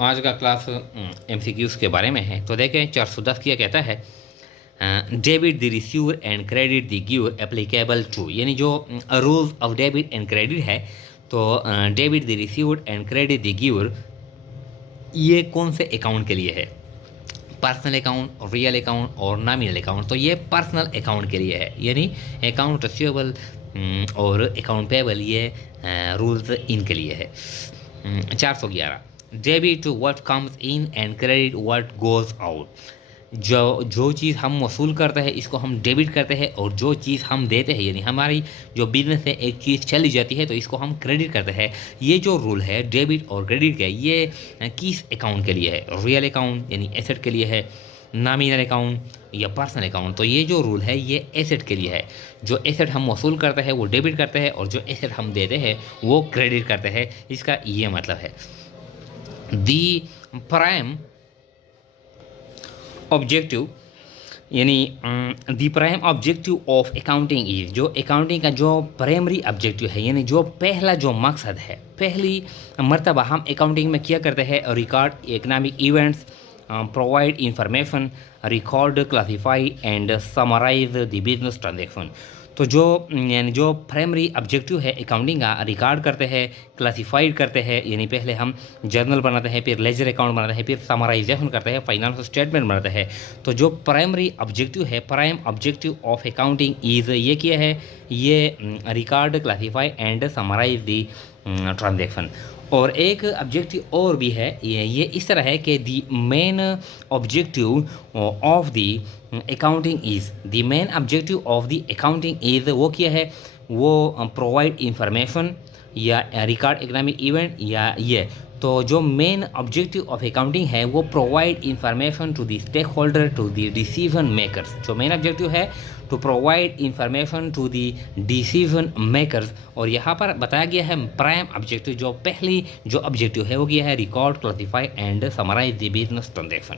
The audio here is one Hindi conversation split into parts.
आज का क्लास MCQs के बारे में है। तो देखें 410 क्या कहता है, debit the receiver and credit the giver applicable to, यानी जो rules of debit and credit है, तो debit the receiver and credit the giver ये कौन से अकाउंट के लिए है, पर्सनल अकाउंट, रियल अकाउंट और नॉमिनल अकाउंट। तो ये पर्सनल अकाउंट के लिए है, यानी अकाउंट रिसीवेबल और अकाउंट पेबल ये रूल्स इनके लिए है। 411 debit what comes in and credit what goes out. जो चीज़ हम वसूल करते हैं इसको हम डेबिट करते हैं, और जो चीज़ हम देते हैं, यानी हमारी जो बिजनेस से एक चीज़ चली जाती है तो इसको हम क्रेडिट करते हैं। ये जो रूल है डेबिट और क्रेडिट का, ये किस अकाउंट के लिए है, रियल अकाउंट यानी एसेट के लिए है, नॉमिनल अकाउंट या पर्सनल अकाउंट। तो ये जो रूल है ये एसेट के लिए है। जो एसेट हम वसूल करते हैं वो डेबिट करते हैं, और जो एसेट हम देते हैं वो क्रेडिट करते हैं। इसका ये मतलब है। दी प्राइम ऑब्जेक्टिव यानी the prime objective of accounting is, जो अकाउंटिंग का जो प्राइमरी ऑब्जेक्टिव है, यानी जो पहला जो मकसद है, पहली मर्तबा हम अकाउंटिंग में क्या करते हैं, record economic events, provide information, record, classify and summarise the business transaction. तो जो यानी जो प्राइमरी ऑब्जेक्टिव है अकाउंटिंग का, रिकॉर्ड करते हैं, क्लासीफाइड करते हैं, यानी पहले हम जर्नल बनाते हैं, फिर लेजर अकाउंट बनाते हैं, फिर समराइजेशन करते हैं, फाइनेंशियल स्टेटमेंट बनाते हैं। तो जो प्राइमरी ऑब्जेक्टिव है, prime objective of accounting is, ये क्या है, ये record, classify and summarise the transaction. और एक ऑब्जेक्टिव और भी है, ये इस तरह है कि the main objective of the accounting is, the main objective of the accounting is, वो क्या है, वो प्रोवाइड इंफॉर्मेशन या रिकॉर्ड इकोनॉमिक इवेंट या ये। तो जो मेन ऑब्जेक्टिव ऑफ अकाउंटिंग है वो provide information to the stakeholder, to the decision makers. जो मेन ऑब्जेक्टिव है to provide information to the decision makers, और यहाँ पर बताया गया है प्राइम ऑब्जेक्टिव, जो पहली जो ऑब्जेक्टिव है वो क्या है, record, classify and summarise the business transaction.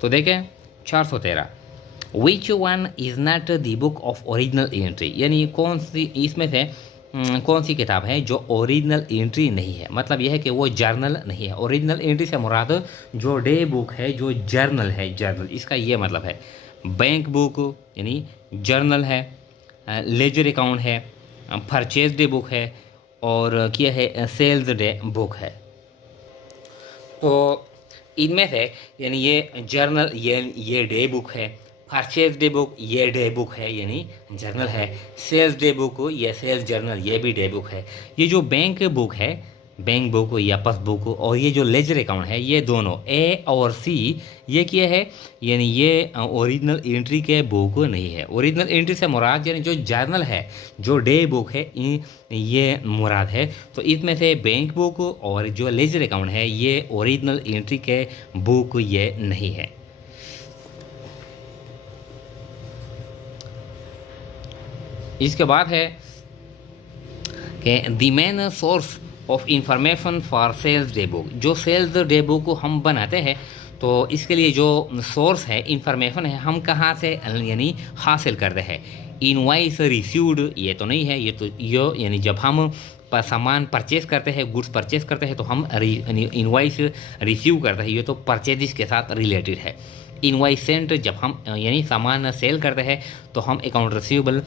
तो देखें 413 which one is not the book of original entry, यानी कौन सी इसमें से कौन सी किताब है जो ओरिजिनल एंट्री नहीं है। मतलब यह है कि वो जर्नल नहीं है। ओरिजिनल एंट्री से मुराद जो डे बुक है, जो जर्नल है, जर्नल इसका ये मतलब है। बैंक बुक यानी जर्नल है, लेजर अकाउंट है, परचेज डे बुक है, और क्या है, सेल्स डे बुक है। तो इनमें से यानी ये जर्नल ये डे बुक है, परचेज डे बुक ये डे बुक है यानी जर्नल है, सेल्स डे बुक ये सेल्स जर्नल ये भी डे बुक है। ये जो बैंक बुक है, बैंक बुक या पस बुक, और ये जो लेजर अकाउंट है, ये दोनों ए और सी ये क्या है, यानी ये ओरिजिनल एंट्री के बुक नहीं है। ओरिजिनल एंट्री से मुराद यानी जो जर्नल है, जो डे बुक है, ये मुराद है। तो इसमें से बैंक बुक और जो लेजर अकाउंट है ये ओरिजिनल एंट्री के बुक ये नहीं है। इसके बाद है कि the main source of information for sales day book, जो सेल्स डे बुक को हम बनाते हैं तो इसके लिए जो सोर्स है, इंफॉर्मेशन है, हम कहाँ से यानी हासिल करते हैं। इनवाइस रिसीव्ड ये तो नहीं है, ये तो यानी जब हम सामान परचेज करते हैं, गुड्स परचेज करते हैं तो हम इनवाइस रिसीव करते हैं, ये तो परचेजिस के साथ रिलेटेड है। इनवाइस सेंट जब हम यानी सामान सेल करते हैं तो हम अकाउंट रिसीवेबल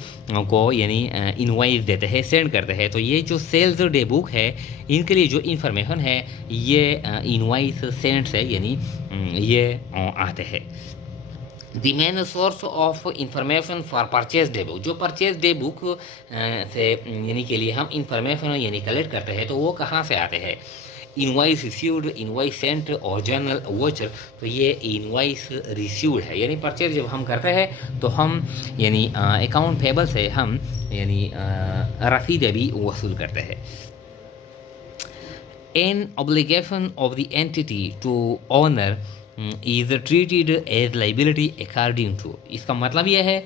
को यानी इनवाइस देते हैं, सेंड करते हैं। तो ये जो सेल्स डे बुक है इनके लिए जो इन्फॉर्मेशन है ये इनवाइस सेंट से यानी ये आते हैं। The main source of information for purchase day book, जो परचेज डे बुक से यानी के लिए हम इंफॉर्मेशन यानी कलेक्ट करते हैं तो वो कहाँ से आते हैं। इनवाइस रिसीव्ड, इनवाइस सेंट और जर्नल वॉचर। तो ये इनवाइस रिसीव्ड है यानी परचेज जब हम करते हैं तो हम यानी अकाउंट पेबल से हम यानी रसीद भी वसूल करते हैं। An obligation of the entity to honour is treated as liability according to, इसका मतलब यह है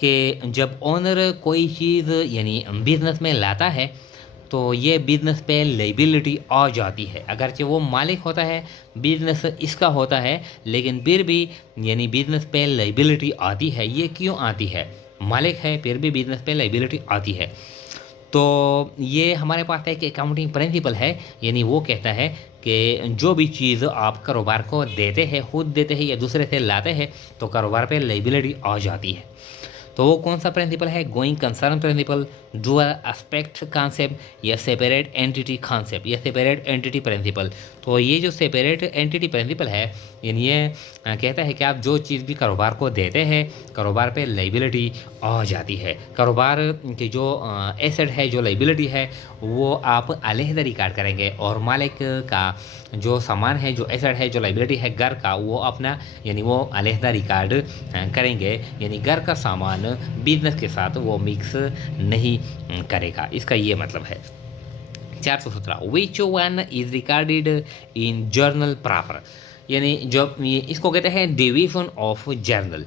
कि जब ऑनर कोई चीज़ यानी बिजनेस में लाता है तो ये बिज़नेस पे लाइबिलिटी आ जाती है। अगरचे वो मालिक होता है, बिज़नेस इसका होता है, लेकिन फिर भी यानी बिज़नेस पे लाइबिलिटी आती है। ये क्यों आती है, मालिक है फिर भी बिज़नेस पे लाइबिलिटी आती है। तो ये हमारे पास एक अकाउंटिंग प्रिंसिपल है, यानी वो कहता है कि जो भी चीज़ आप कारोबार को देते हैं, खुद देते हैं या दूसरे से लाते हैं, तो कारोबार पे लायबिलिटी आ जाती है। तो वो कौन सा प्रिंसिपल है? Going concern principle, dual aspect concept या सेपरेट एंटिटी कॉन्सेप्ट या सेपरेट एंटिटी प्रिंसिपल। तो ये जो सेपरेट एंटिटी प्रिंसिपल है, यानी ये कहता है कि आप जो चीज़ भी कारोबार को देते हैं, कारोबार पे लायबिलिटी आ जाती है। कारोबार की जो एसेट है, जो लायबिलिटी है, वो आप अलहदा रिकॉर्ड करेंगे, और मालिक का जो सामान है, जो एसेट है, जो लायबिलिटी है घर का, वो अपना यानी वो अलहदा रिकॉर्ड करेंगे, यानी घर का सामान बिजनेस के साथ वो मिक्स नहीं करेगा। इसका ये मतलब है। 417 which one is recorded in journal proper, यानी जो इसको कहते हैं डिवीजन ऑफ जर्नल।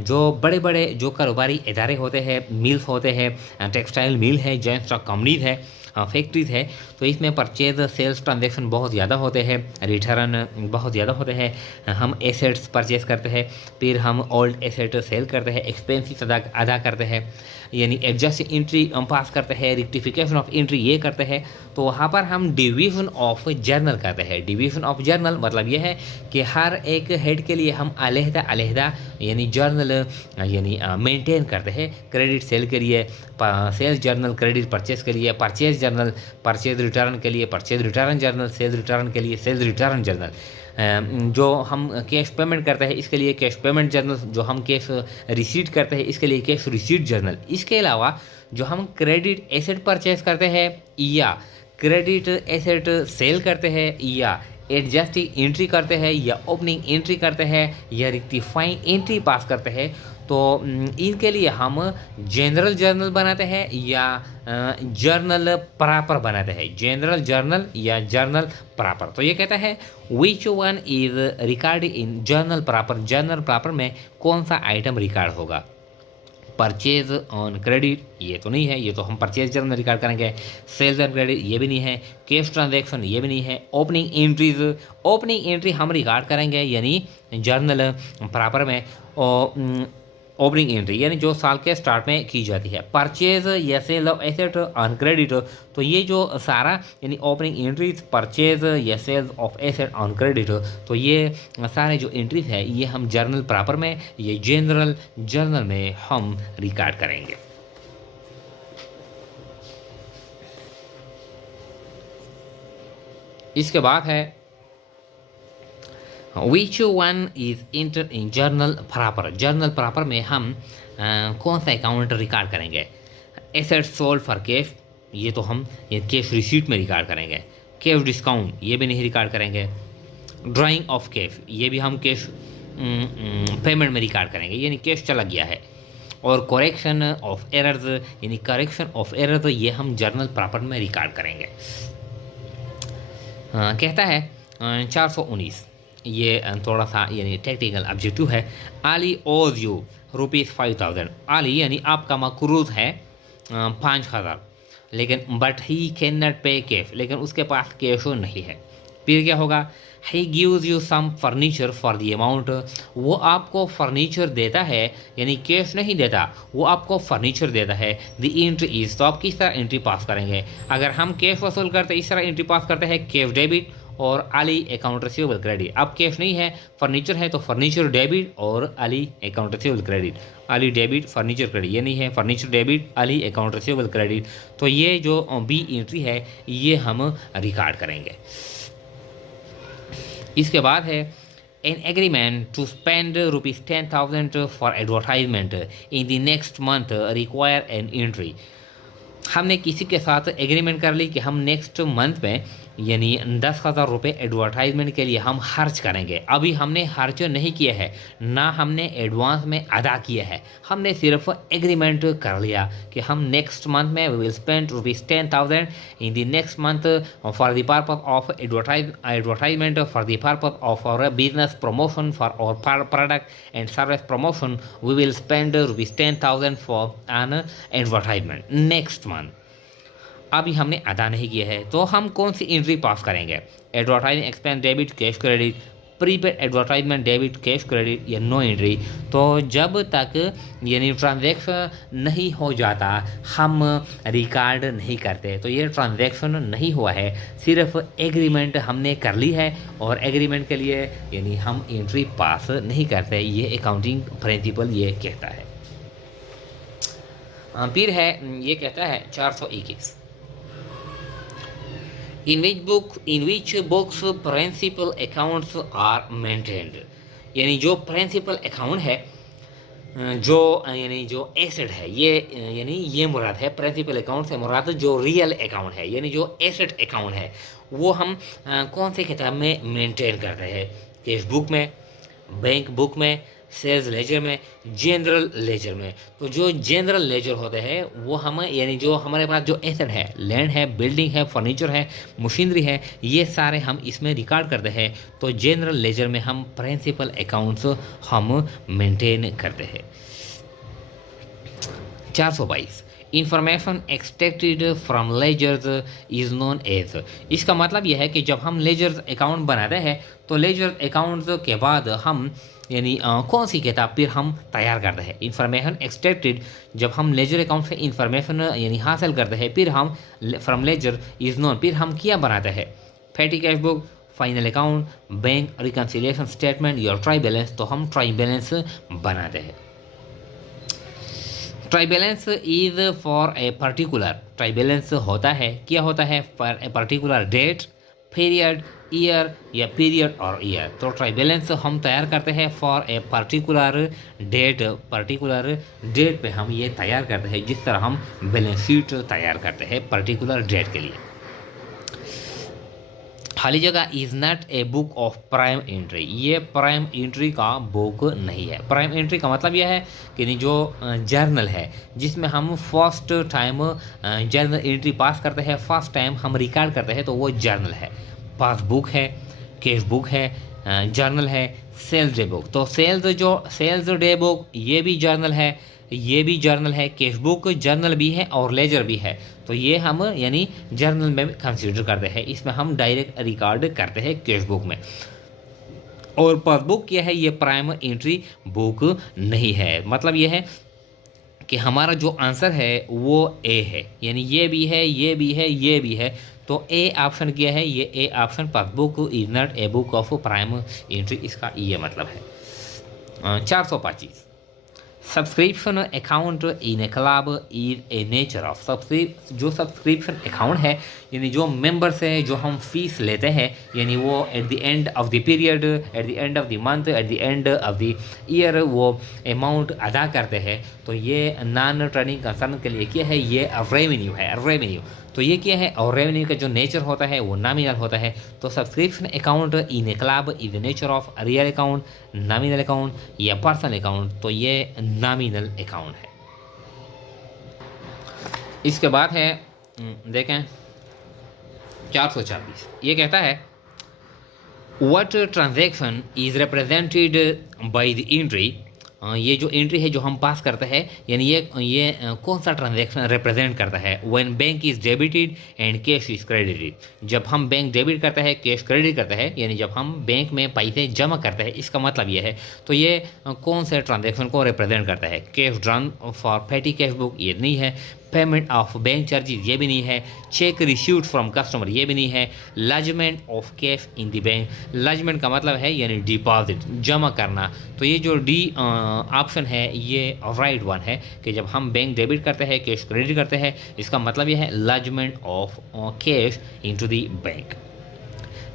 जो बड़े बड़े जो कारोबारी इदारे होते हैं, मिल्स होते हैं, टेक्सटाइल मिल है, जॉइंट स्टॉक कंपनीज है, फैक्ट्रीज है, तो इसमें परचेज सेल्स ट्रांजैक्शन बहुत ज़्यादा होते हैं, रिटर्न बहुत ज़्यादा होते हैं। हम एसेट्स परचेज करते हैं, फिर हम ओल्ड एसेट सेल करते हैं, एक्सपेंसिस अदा करते हैं, यानी एडजस्ट एंट्री पास करते हैं, रेक्टिफिकेशन ऑफ एंट्री ये करते हैं। तो वहाँ पर हम डिवीजन ऑफ जर्नल करते हैं। डिवीजन ऑफ जर्नल मतलब ये है कि हर एक हेड के लिए हम अलहदा अलहदा यानी जर्नल यानी मेंटेन करते हैं। क्रेडिट सेल के लिए सेल्स जर्नल, क्रेडिट परचेज के लिए परचेज जर्नल, परचेज रिटर्न के लिए purchase return journal, sales return के लिए सेल्स रिटर्न जर्नल। जो हम कैश पेमेंट करते हैं इसके लिए कैश पेमेंट जर्नल, जो हम कैश रिसीट करते हैं इसके लिए कैश रिसीट जर्नल। इसके अलावा जो हम क्रेडिट एसेट परचेज करते हैं या क्रेडिट एसेट सेल करते हैं या एडजस्टिंग एंट्री करते हैं या ओपनिंग एंट्री करते हैं या रेक्टिफाइंग एंट्री पास करते हैं, तो इनके लिए हम जनरल जर्नल बनाते हैं या जर्नल प्रॉपर बनाते हैं। जनरल जर्नल या जर्नल प्रॉपर। तो ये कहता है which one is record in journal proper. Journal proper में कौन सा आइटम रिकॉर्ड होगा? परचेज ऑन क्रेडिट ये तो नहीं है, ये तो हम परचेज जर्नल रिकॉर्ड करेंगे। सेल्स ऑन क्रेडिट ये भी नहीं है। कैश ट्रांजैक्शन ये भी नहीं है। ओपनिंग एंट्रीज, ओपनिंग एंट्री हम रिकॉर्ड करेंगे यानी जर्नल प्रॉपर में। और ओपनिंग एंट्री यानी जो साल के स्टार्ट में की जाती है। परचेज या sale of asset on credit, तो ये जो सारा यानी ओपनिंग एंट्रीज, परचेज या sale of asset on credit, तो ये सारे जो एंट्रीज है ये हम जर्नल प्रॉपर में, ये जनरल जर्नल में हम रिकॉर्ड करेंगे। इसके बाद है which one is inter in journal proper. Journal proper में हम कौन सा अकाउंट रिकॉर्ड करेंगे? एसेट सोल्ड फॉर कैश, ये तो हम ये कैश रिसीट में रिकॉर्ड करेंगे। कैश डिस्काउंट ये भी नहीं रिकॉर्ड करेंगे। ड्राइंग ऑफ कैश ये भी हम कैश पेमेंट में रिकॉर्ड करेंगे, यानी कैश चला गया है। और करेक्शन ऑफ एरर्स यानी करेक्शन ऑफ एरर्स ये हम जर्नल प्रॉपर में रिकॉर्ड करेंगे। कहता है 419, ये थोड़ा सा यानी टेक्निकल ऑब्जेक्टिव है। आली ओज यू ₹5000। आली यानी आपका मकरूज है 5000, लेकिन but he can not pay cash, लेकिन उसके पास कैश नहीं है। फिर क्या होगा? He gives you some furniture for the amount. वो आपको फर्नीचर देता है, यानी कैश नहीं देता, वो आपको फर्नीचर देता है। द एंट्री इज, तो आप किस तरह एंट्री पास करेंगे? अगर हम कैश वसूल करते इस तरह एंट्री पास करते हैं, कैश डेबिट और अली अकाउंट रिसीवेबल क्रेडिट। अब कैश नहीं है, फर्नीचर है, तो फर्नीचर डेबिट और Ali account receivable credit. Ali debit furniture credit, ये नहीं है, furniture debit Ali account receivable credit. तो ये जो बी एंट्री है ये हम रिकॉर्ड करेंगे। इसके बाद है an agreement to spend ₹10,000 for advertisement in the next month require an entry. हमने किसी के साथ एग्रीमेंट कर ली कि हम नेक्स्ट मंथ में यानी 10,000 रुपये एडवर्टाइजमेंट के लिए हम खर्च करेंगे। अभी हमने खर्च नहीं किया है, ना हमने एडवांस में अदा किया है, हमने सिर्फ एग्रीमेंट कर लिया कि हम नेक्स्ट मंथ में we will spend ₹10,000 in the next month for the purpose of advertisement, for the purpose of our business promotion, for our product and service promotion we will spend ₹10,000 for an advertisement next month. अभी हमने अदा नहीं किया है, तो हम कौन सी एंट्री पास करेंगे? Advertising expense debit, cash credit, prepaid advertisement, debit, cash, credit या नो एंट्री। तो जब तक यानी ट्रांजैक्शन नहीं हो जाता हम रिकॉर्ड नहीं करते। तो ये ट्रांजैक्शन नहीं हुआ है, सिर्फ एग्रीमेंट हमने कर ली है और एग्रीमेंट के लिए यानी हम एंट्री पास नहीं करते। ये अकाउंटिंग प्रिंसिपल ये कहता है। फिर है ये कहता है 421 in which books principal accounts are maintained। यानी जो प्रिंसिपल अकाउंट है, जो यानी जो एसेट है, ये यानी ये मुराद है प्रिंसिपल अकाउंट से मुराद जो रियल अकाउंट है, यानी जो एसेट अकाउंट है वो हम कौन से किताब में मेंटेन करते हैं? कैश बुक में, बैंक बुक में, सेल्स लेजर में, जनरल लेजर में। तो जो जनरल लेजर होते हैं वो हम यानी जो हमारे पास जो एसेट है, लैंड है, बिल्डिंग है, फर्नीचर है, मशीनरी है, ये सारे हम इसमें रिकॉर्ड करते हैं। तो जनरल लेजर में हम प्रिंसिपल अकाउंट्स हम मेंटेन करते हैं। 422 information extracted from ledgers is known as. इसका मतलब यह है कि जब हम लेजर्स अकाउंट बनाते हैं तो लेजर अकाउंट्स के बाद हम यानी कौन सी किताब फिर हम तैयार करते हैं? इंफॉर्मेशन एक्सट्रैक्टेड, जब हम लेजर अकाउंट से इंफॉर्मेशन यानी हासिल करते हैं फिर हम फ्रॉम लेजर इज़ नोन, फिर हम क्या बनाते हैं? Petty cash book, final account, bank reconciliation statement या ट्राई बैलेंस। तो हम ट्राई बैलेंस बनाते हैं। Trial balance is for a particular, trial balance होता है, क्या होता है? For a particular date, period, year या पीरियड और ईयर। तो ट्राई बैलेंस हम तैयार करते हैं for a particular date, particular date पे हम ये तैयार करते हैं, जिस तरह हम बैलेंस शीट तैयार करते हैं पर्टिकुलर डेट के लिए। खाली जगह is not a book of prime entry, ये प्राइम एंट्री का बुक नहीं है। प्राइम एंट्री का मतलब यह है कि जो जर्नल है जिसमें हम फर्स्ट टाइम जर्नल एंट्री पास करते हैं, फर्स्ट टाइम हम रिकॉर्ड करते हैं, तो वो जर्नल है। पासबुक है, कैश बुक है, जर्नल है, सेल्स डे बुक। तो सेल्स डे बुक ये भी जर्नल है, ये भी जर्नल है, कैश बुक जर्नल भी है और लेजर भी है। तो ये हम यानी जर्नल में कंसीडर करते हैं, इसमें हम डायरेक्ट रिकॉर्ड करते हैं कैश बुक में। और पासबुक क्या है? ये प्राइम एंट्री बुक नहीं है। मतलब ये है कि हमारा जो आंसर है वो ए है, यानी ये भी है, ये भी है, ये भी है। तो ए ऑप्शन क्या है? ये A option passbook is not a book of prime entry, इसका ये मतलब है। 425 subscription account in A club is a nature of. जो सब्सक्रिप्शन अकाउंट है यानी जो मेंबर्स है, जो हम फीस लेते हैं, यानी वो at the end of the period, at the end of the month, at the end of the year वो अमाउंट अदा करते हैं। तो ये नॉन ट्रेडिंग कंसर्न के लिए क्या है? ये रेवेन्यू है, रेवेन्यू। तो ये क्या है? और रेवेन्यू का जो नेचर होता है वो नॉमिनल होता है। तो subscription account in A club is the nature of real account, nominal account या पर्सनल अकाउंट। तो ये नॉमिनल अकाउंट है। इसके बाद है देखें 424, ये कहता है what transaction is represented by the entry. ये जो एंट्री है जो हम पास करते हैं, यानी ये कौन सा ट्रांजैक्शन रिप्रेजेंट करता है? When bank is debited and cash is credited. जब हम बैंक डेबिट करते हैं, कैश क्रेडिट करते हैं, यानी जब हम बैंक में पैसे जमा करते हैं, इसका मतलब ये है। तो ये कौन से ट्रांजैक्शन को रिप्रेजेंट करता है? कैश ड्रॉन फॉर पेटी कैश बुक ये नहीं है, पेमेंट ऑफ बैंक चार्जेस ये भी नहीं है, चेक रिसीव्ड फ्रॉम कस्टमर ये भी नहीं है, lodgement of cash in the bank. Lodgement का मतलब है यानी डिपॉजिट, जमा करना। तो ये जो डी ऑप्शन है ये राइट वन है कि जब हम बैंक डेबिट करते हैं, कैश क्रेडिट करते हैं, इसका मतलब यह है lodgement of cash into the bank.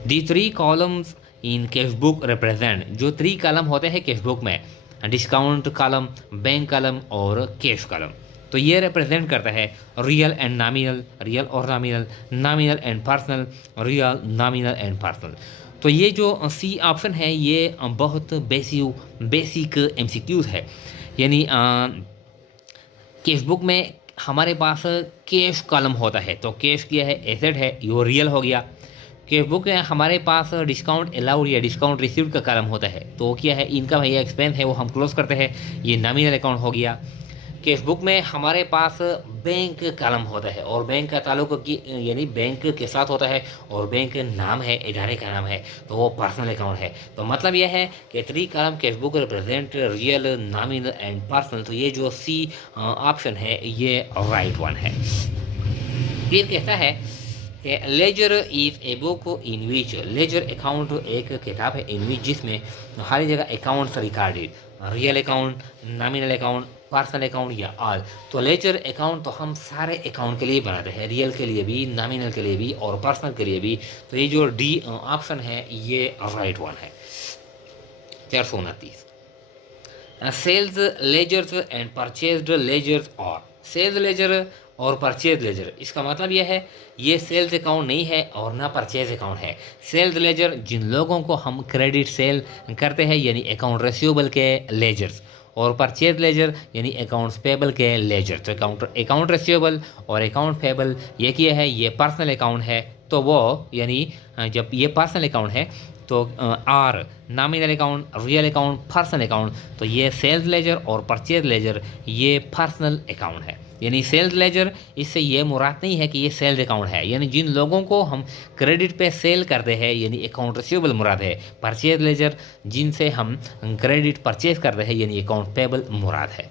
The 3 columns in cash book represent, जो 3 कॉलम होते हैं कैश बुक में, डिस्काउंट कॉलम, बैंक कॉलम और कैश कॉलम। तो ये रिप्रेजेंट करता है रियल एंड नॉमिनल, रियल और nominal, nominal and personal, real, nominal and personal. तो ये जो सी ऑप्शन है ये बहुत बेसिक एमसीक्यूज है। यानी कैश बुक में हमारे पास कैश कॉलम होता है, तो कैश क्या है? एसेट है, ये रियल हो गया। कैश बुक में हमारे पास डिस्काउंट अलाउड या डिस्काउंट रिसीव्ड का कॉलम होता है, तो क्या है? इनकम है या एक्सपेंस है वो हम क्लोज करते हैं, ये नॉमिनल अकाउंट हो गया। केस बुक में हमारे पास बैंक कलम होता है और बैंक का ताल्लुक की यानी बैंक के साथ होता है और बैंक नाम है, इदारे का नाम है, तो वो पर्सनल अकाउंट है। तो मतलब यह है कि 3 column case book represent real, nominal and personal. तो ये जो सी ऑप्शन है ये राइट वन है। फिर कहता है कि ledger is a book in which, ledger account एक किताब है इन विच जिसमें हर जगह accounts recorded, real account, nominal account, personal account या ऑल। तो लेजर अकाउंट तो हम सारे अकाउंट के लिए बनाते हैं, रियल के लिए भी, नॉमिनल के लिए भी और पर्सनल के लिए भी। तो ये जो डी ऑप्शन है ये राइट वन है। 429 sales ledgers and purchased ledgers और सेल्स लेजर और परचेज लेजर, इसका मतलब यह है ये सेल्स अकाउंट नहीं है और ना परचेज अकाउंट है। सेल्स लेजर जिन लोगों को हम क्रेडिट सेल करते हैं यानी अकाउंट रिसीवेबल के लेजर्स, और परचेज लेजर यानी अकाउंट्स पेबल के लेजर। तो अकाउंट रिसीवेबल और अकाउंट पेबल ये किया है, ये पर्सनल अकाउंट है, तो वो यानी जब ये पर्सनल अकाउंट है तो are nominal account, real account, personal account, तो ये सेल्स लेजर और परचेज लेजर ये पर्सनल अकाउंट है। यानी सेल्स लेजर इससे ये मुराद नहीं है कि ये सेल्स अकाउंट है, यानी जिन लोगों को हम क्रेडिट पे सेल करते हैं यानी अकाउंट रिसीवेबल मुराद है। परचेज लेजर जिनसे हम क्रेडिट परचेज करते हैं यानी अकाउंट पेबल मुराद है।